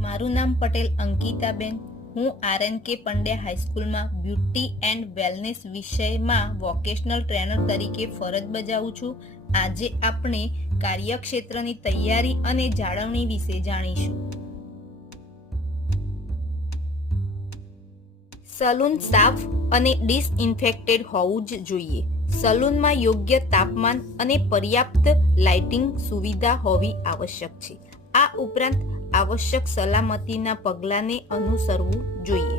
મારું નામ પટેલ અંકિતાબેન. હું RNK પંડ્યા હાઈસ્કૂલમાં બ્યુટી એન્ડ વેલનેસ વિષયમાં વોકેશનલ ટ્રેનર તરીકે ફરજ બજાવું છું. આજે આપણે કાર્યક્ષેત્રની તૈયારી અને જાળવણી વિશે જાણીશું. સલૂન સાફ અને ડિસઇન્ફેક્ટેડ હોવું જ જોઈએ. સલૂનમાં યોગ્ય તાપમાન અને પર્યાપ્ત લાઇટિંગ સુવિધા હોવી આવશ્યક છે. આ ઉપરાંત આવશ્યક સલામતીના પગલાંને અનુસરવું જોઈએ.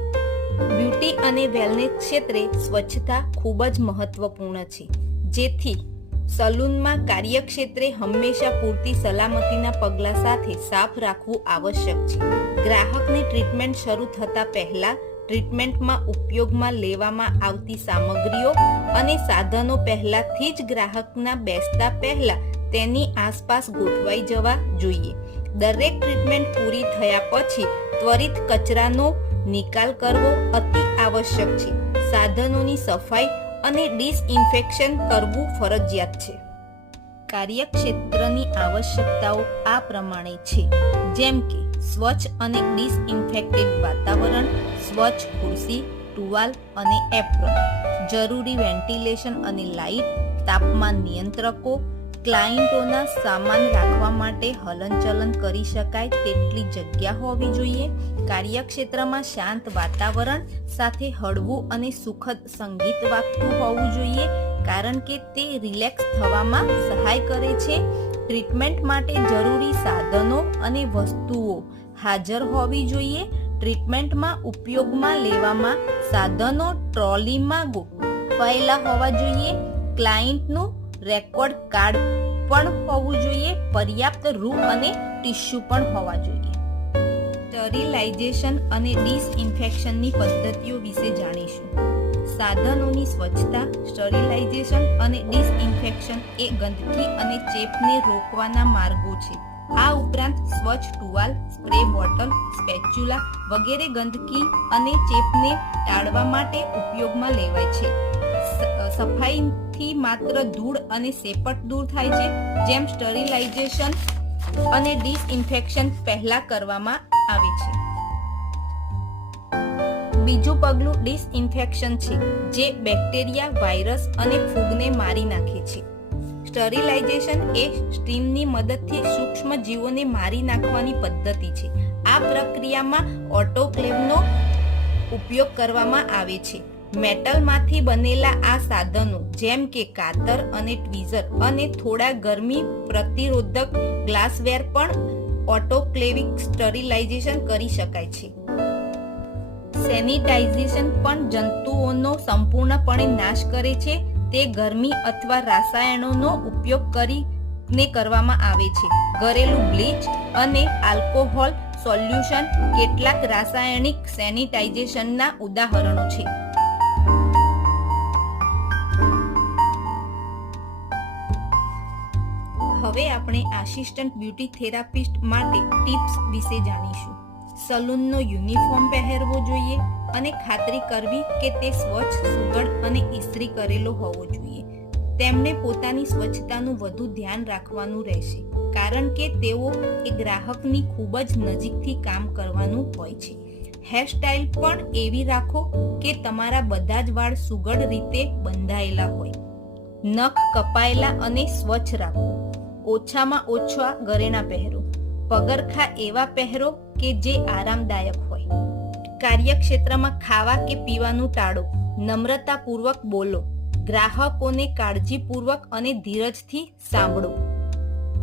બ્યુટી અને વેલનેસ ક્ષેત્રે સ્વચ્છતા ખૂબ જ મહત્વપૂર્ણ છે, જેથી સલૂનમાં કાર્યક્ષેત્રે હંમેશા પૂરતી સલામતીના પગલાં સાથે સાફ રાખવું આવશ્યક છે. ગ્રાહકની ટ્રીટમેન્ટ શરૂ થતાં પહેલા ટ્રીટમેન્ટમાં ઉપયોગમાં લેવામાં આવતી સામગ્રીઓ અને સાધનો પહેલાથી જ ગ્રાહકના બેસતા પહેલા તેની આસપાસ ગોઠવાઈ જવા જોઈએ. દરેક ટ્રીટમેન્ટ પૂરી થયા પછી ત્વરિત કચરાનો નિકાલ કરવો અતિ આવશ્યક છે. સાધનોની સફાઈ અને ડિસઇન્ફેક્શન કરવું ફરજિયાત છે. કાર્યક્ષેત્રની આવશ્યકતાઓ આ પ્રમાણે છે, જેમ કે સ્વચ્છ અને ડિસઇન્ફેક્ટેડ વાતાવરણ, સ્વચ્છ ખુરશી, ટુવાલ અને એપ્રોન, જરૂરી વેન્ટિલેશન અને લાઇટ, તાપમાન નિયંત્રકો, ક્લાયન્ટોના સામાન રાખવા માટે હલનચલન કરી શકાય તેટલી જગ્યા હોવી જોઈએ. કાર્યક્ષેત્રમાં શાંત વાતાવરણ સાથે હળવું અને સુખદ સંગીત વાગતું હોવું જોઈએ, કારણ કે તે રિલેક્સ થવામાં સહાય કરે છે. ટ્રીટમેન્ટ માટે જરૂરી સાધનો અને વસ્તુઓ હાજર હોવી જોઈએ. ટ્રીટમેન્ટમાં ઉપયોગમાં લેવામાં સાધનો ટ્રોલીમાં ગોઠવાયેલા હોવા જોઈએ. ક્લાયન્ટનું રેકોર્ડ કાર્ડ પણ હોવું જોઈએ. પર્યાપ્ત રૂ અને ટિશ્યુ પણ હોવા જોઈએ. સ્ટરીલાઇઝેશન અને ડિસઇન્ફેક્શનની પદ્ધતિઓ વિશે જાણીશું. સાધનોની સ્વચ્છતા, સ્ટરીલાઇઝેશન અને ડિસઇન્ફેક્શન એ ગંદકી અને ચેપને રોકવાના માર્ગો છે. આ ઉપરાંત સ્વચ્છ ટુવાલ, સ્પ્રે બોટલ, સ્પેચ્યુલા વગેરે ગંદકી અને ચેપને ટાળવા માટે ઉપયોગમાં લેવાય છે. સફાઈથી માત્ર ધૂળ અને સેપટ દૂર થાય છે, જેમ સ્ટરીલાઇઝેશન અને ડિસઇન્ફેક્શન પહેલા કરવામાં આવે છે. બીજું પગલું ડિસઇન્ફેક્શન છે, જે બેક્ટેરિયા, વાયરસ અને ફૂગને મારી નાખે છે. સ્ટરીલાઇઝેશન એ સ્ટીમની મદદથી સૂક્ષ્મ જીવોને મારી નાખવાની પદ્ધતિ છે. આ પ્રક્રિયામાં ઓટોક્લેવનો ઉપયોગ કરવામાં આવે છે. મેટલમાંથી બનેલા આ સાધનો, જેમ કે કાતર અને ટ્વીઝર અને થોડા ગરમી પ્રતિરોધક ગ્લાસવેર પણ ઓટોક્લેવિક સ્ટરીલાઇઝેશન કરી શકાય છે. સેનિટાઇઝેશન પણ જંતુઓનો સંપૂર્ણપણે નાશ કરે છે. તે ગરમી અથવા રસાયણોનો ઉપયોગ કરીને કરવામાં આવે છે. ઘરેલું બ્લીચ અને આલ્કોહોલ સોલ્યુશન કેટલાક રાસાયણિક સેનિટાઇઝેશનના ઉદાહરણો છે. હવે આપણે આસિસ્ટન્ટ બ્યુટી થેરાપિસ્ટ માટે ટિપ્સ વિશે જાણીશું. સલૂનનો યુનિફોર્મ પહેરવો જોઈએ અને ખાતરી કરવી કે તે સ્વચ્છ, સુઘડ અને ઇસ્ત્રી કરેલો હોવો જોઈએ. તેમણે પોતાની સ્વચ્છતાનું વધુ ધ્યાન રાખવાનું રહેશે, કારણ કે તેઓ એ ગ્રાહકની ખૂબ જ નજીકથી કામ કરવાનું હોય છે. હેરસ્ટાઇલ પણ એવી રાખો કે તમારા બધા જ વાળ સુઘડ રીતે બંધાયેલા હોય. નખ કપાયેલા અને સ્વચ્છ રાખો. ઓછામાં ઓછા ઘરેણાં પહેરો. પગરખા એવા પહેરો કે જે આરામદાયક હોય. કાર્યક્ષેત્રમાં ખાવા કે પીવાનું ટાળો. નમ્રતાપૂર્વક બોલો. ગ્રાહકોને કાળજીપૂર્વક અને ધીરજથી સાંભળો.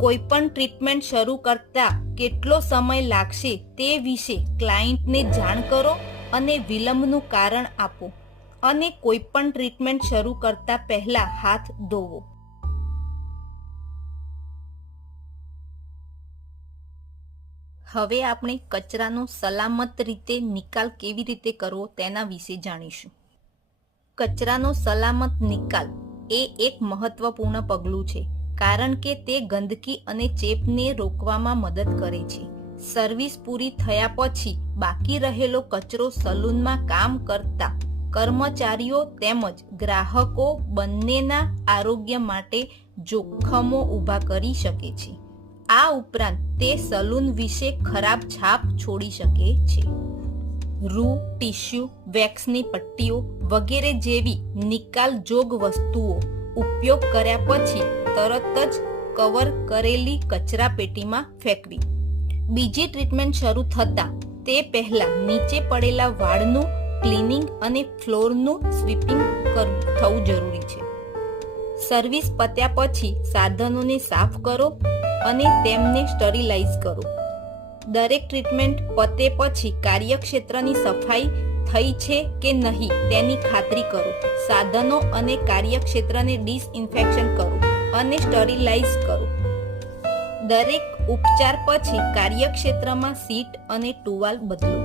કોઈ પણ ટ્રીટમેન્ટ શરૂ કરતા કેટલો સમય લાગશે તે વિશે ક્લાયન્ટને જાણ કરો અને વિલંબનું કારણ આપો. અને કોઈ પણ ટ્રીટમેન્ટ શરૂ કરતા પહેલા હાથ ધોવો. હવે આપણે કચરાનો સલામત રીતે નિકાલ કેવી રીતે કરવો તેના વિશે જાણીશું. કચરાનો સલામત નિકાલ એ એક મહત્વપૂર્ણ પગલું છે, કારણ કે તે ગંદકી અને ચેપને રોકવામાં મદદ કરે છે. સર્વિસ પૂરી થયા પછી બાકી રહેલો કચરો સલૂનમાં કામ કરતા કર્મચારીઓ તેમજ ગ્રાહકો બંનેના આરોગ્ય માટે જોખમો ઊભા કરી શકે છે. આ ઉપરાંત તે સલૂન વિશે ખરાબ છાપ છોડી શકે છે. રૂ, ટીશ્યુ, વેક્સની પટ્ટીઓ વગેરે જેવી નિકાલજોગ વસ્તુઓ ઉપયોગ કર્યા પછી તરત જ કવર કરેલી કચરા પેટીમાં ફેંકવી. બીજી ટ્રીટમેન્ટ શરૂ થતાં તે પહેલા નીચે પડેલા વાળનું ક્લિનિંગ અને ફ્લોરનું સ્વીપિંગ થવું જરૂરી છે. સર્વિસ પત્યા પછી સાધનોને સાફ કરો અને તેમને સ્ટરીલાઇઝ કરો. દરેક ટ્રીટમેન્ટ પતે પછી કાર્યક્ષેત્રની સફાઈ થઈ છે કે નહીં તેની ખાતરી કરો. સાધનો અને કાર્યક્ષેત્રને ડિસઇન્ફેક્શન કરો અને સ્ટરીલાઇઝ કરો. દરેક ઉપચાર પછી કાર્યક્ષેત્રમાં સીટ અને ટુવાલ બદલો.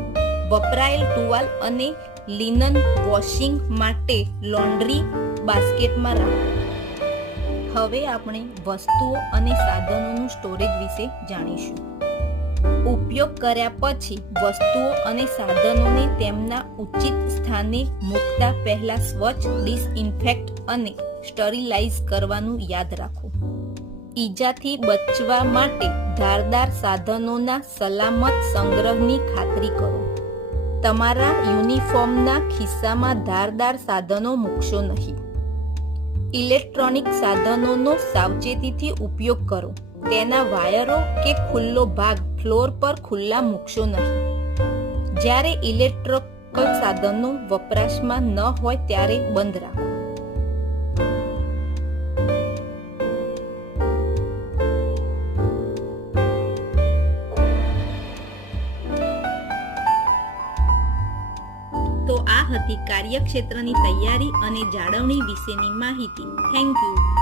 વપરાયેલ ટુવાલ અને લિનન વોશિંગ માટે લોન્ડ્રી બાસ્કેટમાં રાખો. હવે આપણે વસ્તુઓ અને સાધનોનું સ્ટોરેજ વિશે જાણીશું. ઉપયોગ કર્યા પછી વસ્તુઓ અને સાધનોને તેમના ઉચિત સ્થાને મૂકતા પહેલા સ્વચ્છ, ડિસઇન્ફેક્ટ અને સ્ટરીલાઇઝ કરવાનું યાદ રાખો. ઈજાથી બચવા માટે ધારદાર સાધનોના સલામત સંગ્રહની ખાતરી કરો. તમારા યુનિફોર્મના ખિસ્સામાં ધારદાર સાધનો મૂકશો નહીં. ઇલેક્ટ્રોનિક સાધનોનો સાવચેતીથી ઉપયોગ કરો. તેના વાયરો કે ખુલ્લો ભાગ ફ્લોર પર ખુલ્લા મૂકશો નહીં. જ્યારે ઇલેક્ટ્રિકલ સાધનો વપરાશમાં ન હોય ત્યારે બંધ રાખો. તો આ હતી કાર્યક્ષેત્રની તૈયારી અને જાળવણી વિશેની માહિતી. Thank you.